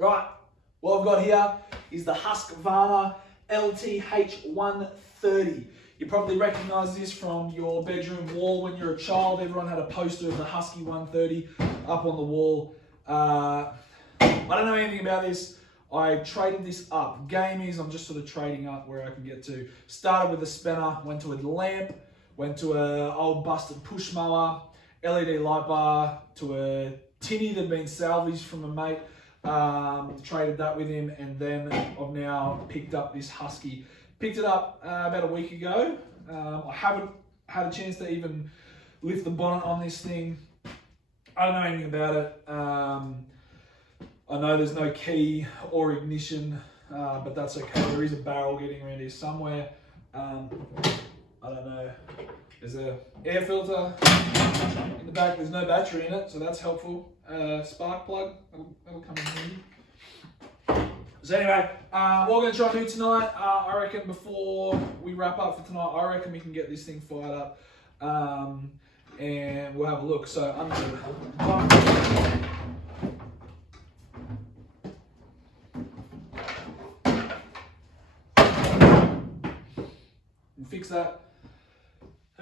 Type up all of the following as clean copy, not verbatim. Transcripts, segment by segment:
Right, what I've got here is the Husqvarna LTH130. You probably recognise this from your bedroom wall when you're a child. Everyone had a poster of the Husky 130 up on the wall. I don't know anything about this. I traded this up. Game is, I'm just sort of trading up where I can get to. Started with a spinner, went to a lamp, went to an old busted push mower, LED light bar, to a tinny that had been salvaged from a mate. Traded that with him, and then I've now picked up this Husky. Picked it up about a week ago. I haven't had a chance to even lift the bonnet on this thing. I don't know anything about it. I know there's no key or ignition, but that's okay. There is a barrel getting around here somewhere. I don't know. There's an air filter in the back. There's no battery in it, so that's helpful. Spark plug, that'll come in handy. So anyway, what we're going to try and do tonight, I reckon before we wrap up for tonight, I reckon we can get this thing fired up, and we'll have a look. So I'm going to fix that.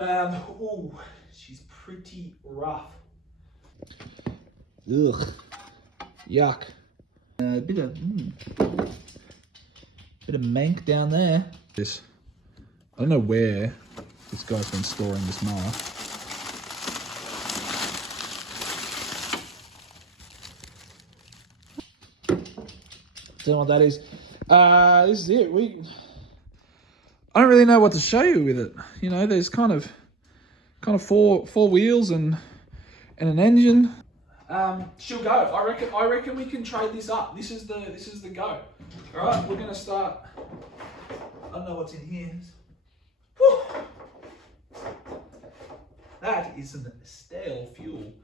Ooh, she's pretty rough. Ugh, yuck. A bit of mank down there. This, I don't know where this guy's been storing this mower. Don't know what that is. This is it. I don't really know what to show you with it. You know, there's kind of four wheels and an engine. She'll go. I reckon we can trade this up. This is the go. All right, we're gonna start. I don't know what's in here. Whew. That is some stale fuel.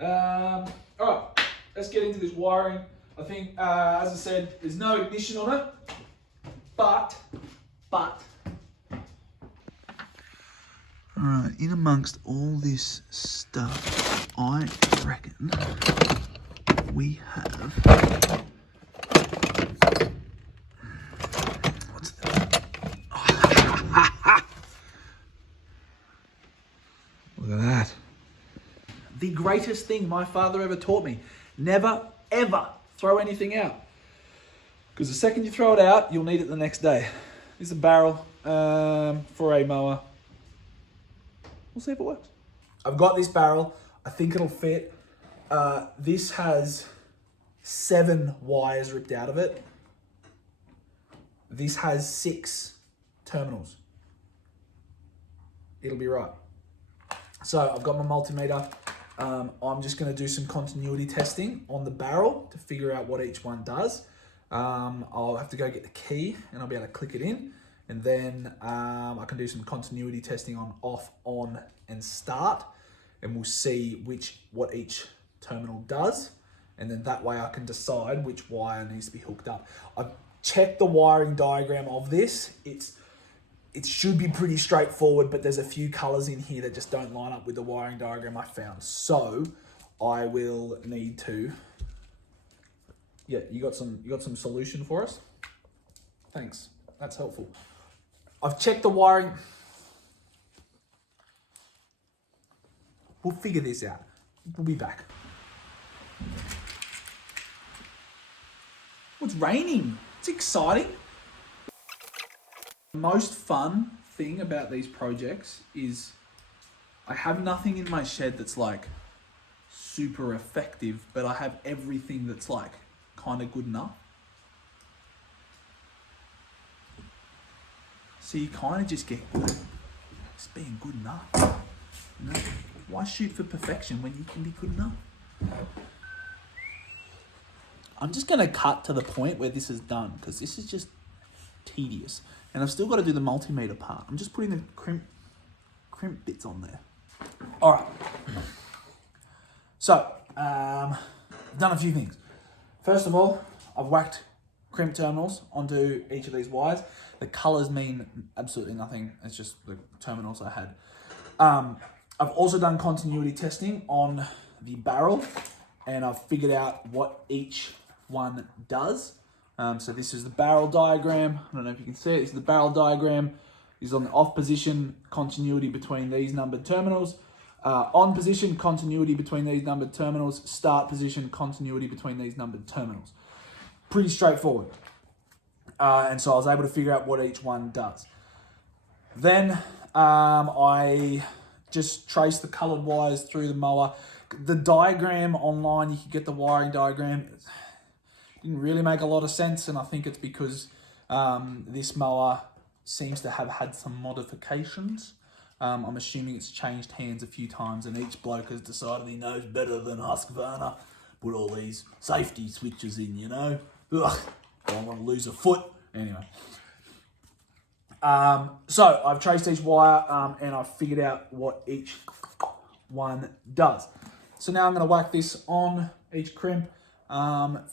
All right, let's get into this wiring. I think, as I said, there's no ignition on it, but. Alright, in amongst all this stuff, I reckon we have... What's that? Look at that. The greatest thing my father ever taught me. Never, ever throw anything out. Because the second you throw it out, you'll need it the next day. This is a barrel for a mower. We'll see if it works. I've got this barrel. I think it'll fit. This has 7 wires ripped out of it. This has 6 terminals. It'll be right. So I've got my multimeter. I'm just going to do some continuity testing on the barrel to figure out what each one does. I'll have to go get the key and I'll be able to click it in. And then I can do some continuity testing on off, on, and start, and we'll see what each terminal does, and then that way I can decide which wire needs to be hooked up. I've checked the wiring diagram of this. It should be pretty straightforward, but there's a few colors in here that just don't line up with the wiring diagram I found. So I will need to. Yeah, you got some solution for us? Thanks. That's helpful. I've checked the wiring. We'll figure this out. We'll be back. Oh, it's raining. It's exciting. The most fun thing about these projects is I have nothing in my shed that's like super effective, but I have everything that's like kind of good enough. So you kind of just get it's being good enough. You know? Why shoot for perfection when you can be good enough? I'm just going to cut to the point where this is done because this is just tedious. And I've still got to do the multimeter part. I'm just putting the crimp bits on there. All right. So, I've done a few things. First of all, I've whacked crimp terminals onto each of these wires. The colors mean absolutely nothing. It's just the terminals I had. I've also done continuity testing on the barrel, and I've figured out what each one does. So this is the barrel diagram. I don't know if you can see it. This is the barrel diagram. This is on the off position, continuity between these numbered terminals. On position, continuity between these numbered terminals. Start position, continuity between these numbered terminals. Pretty straightforward. And so I was able to figure out what each one does. Then I just traced the coloured wires through the mower. The diagram online, you can get the wiring diagram. It didn't really make a lot of sense, and I think it's because this mower seems to have had some modifications. I'm assuming it's changed hands a few times, and each bloke has decided he knows better than Husqvarna. Put all these safety switches in, you know. Ugh, I don't want to lose a foot. Anyway. So I've traced each wire and I've figured out what each one does. So now I'm going to whack this on each crimp.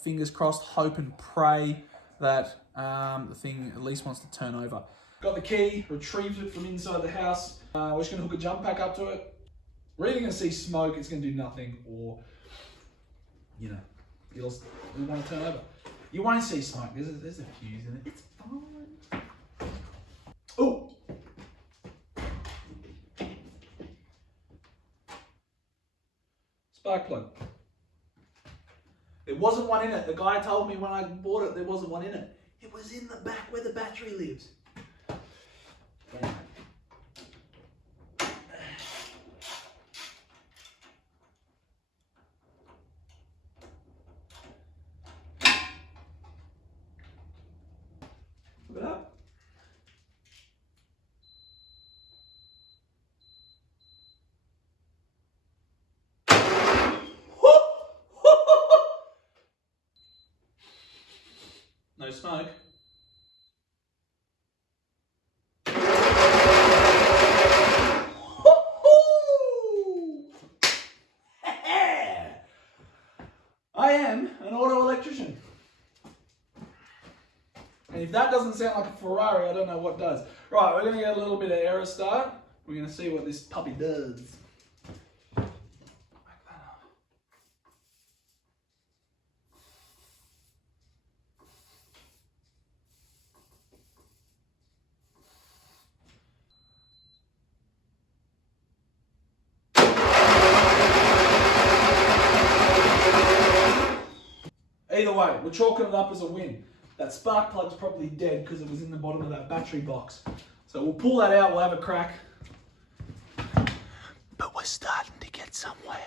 Fingers crossed, hope and pray that the thing at least wants to turn over. Got the key, retrieved it from inside the house. We're just going to hook a jump pack up to it. We're either going to see smoke, it's going to do nothing, or, you know, it'll want to turn over. You won't see smoke, there's a fuse in it. It's fine. Oh! Spark plug. There wasn't one in it. The guy told me when I bought it there wasn't one in it. It was in the back where the battery lives. Anyway. Look it up. No smoke. I am an auto electrician. And if that doesn't sound like a Ferrari, I don't know what does. Right, we're going to get a little bit of air start. We're going to see what this puppy does. Either way, we're chalking it up as a win. That spark plug's probably dead because it was in the bottom of that battery box. So we'll pull that out, we'll have a crack. But we're starting to get somewhere.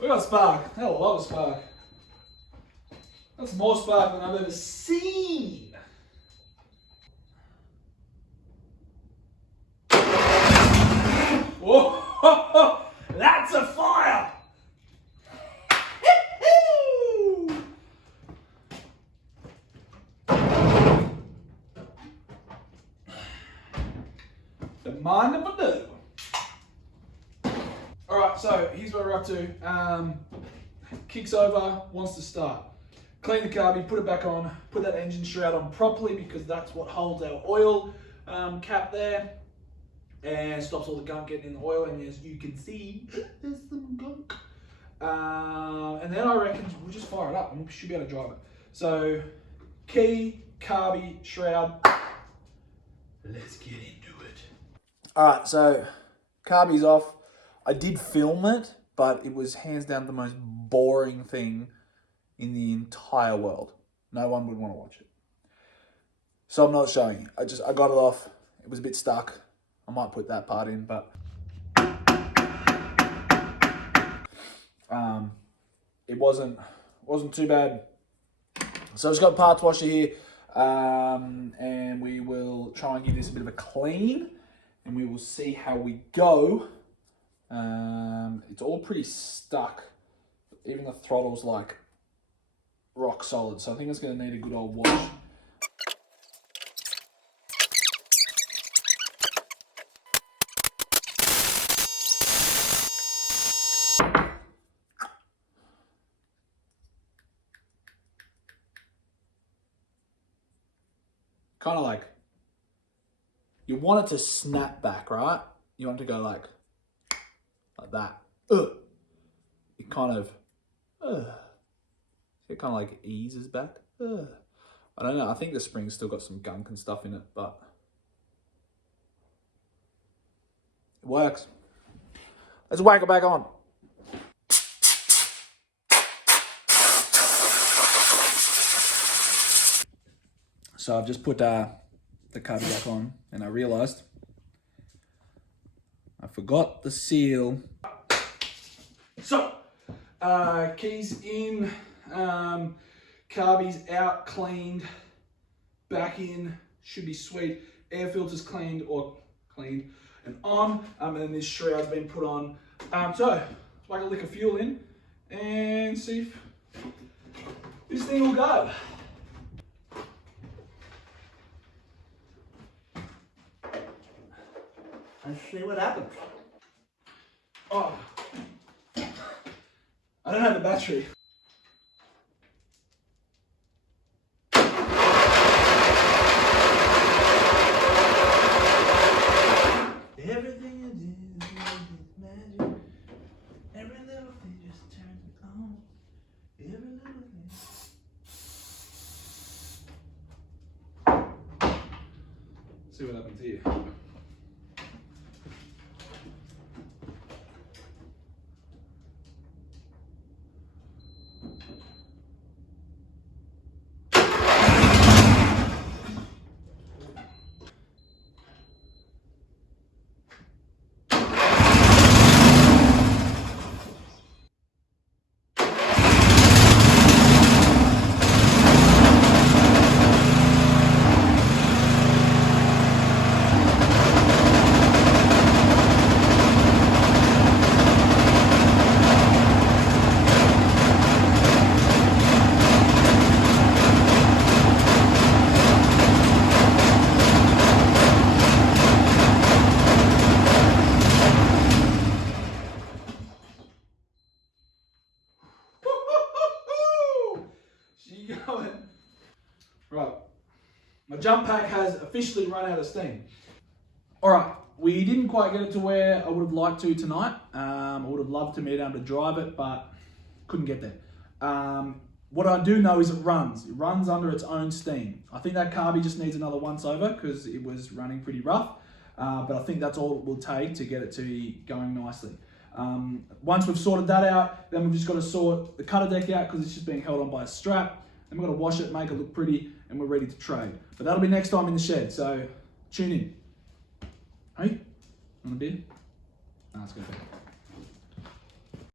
We got spark. Hell, a lot of spark. That's more spark than I've ever seen. Whoa, that's a fire! Don't mind if I do. Alright, so here's what we're up to. Kicks over, wants to start. Clean the carby, put it back on, put that engine shroud on properly because that's what holds our oil cap there. And stops all the gunk getting in the oil, and as you can see, there's some gunk. And then I reckon we'll just fire it up and we should be able to drive it. So, key, carby, shroud. Let's get into it. Alright, so carby's off. I did film it, but it was hands down the most boring thing in the entire world. No one would want to watch it. So I'm not showing you. I got it off. It was a bit stuck. I might put that part in, but it wasn't too bad. So it's got parts washer here, and we will try and give this a bit of a clean, and we will see how we go. It's all pretty stuck. Even the throttle's like rock solid, so I think it's going to need a good old wash. Kind of like You want it to snap back, right? You want it to go like that. It kind of, it kind of like eases back. I don't know. I think the spring's still got some gunk and stuff in it, but it works. Let's whack it back on. So I've just put the cover back on, and I realised I forgot the seal. So, keys in, carbies out, cleaned, back in, should be sweet. Air filters cleaned and on, and then this shroud's been put on. So, like a lick of fuel in and see if this thing will go. Let's see what happens. Oh, I don't have a battery. Everything you do is magic. Every little thing just turns me on. Every little thing. See what happens here. Right, my jump pack has officially run out of steam. All right, we didn't quite get it to where I would have liked to tonight. I would have loved to be able to drive it, but couldn't get there. What I do know is it runs. It runs under its own steam. I think that carby just needs another once over because it was running pretty rough. But I think that's all it will take to get it to be going nicely. Once we've sorted that out, then we've just got to sort the cutter deck out because it's just being held on by a strap. Then we've got to wash it, make it look pretty, and we're ready to trade. But that'll be next time in the shed, so tune in. Hey, want a beer? No, it's good.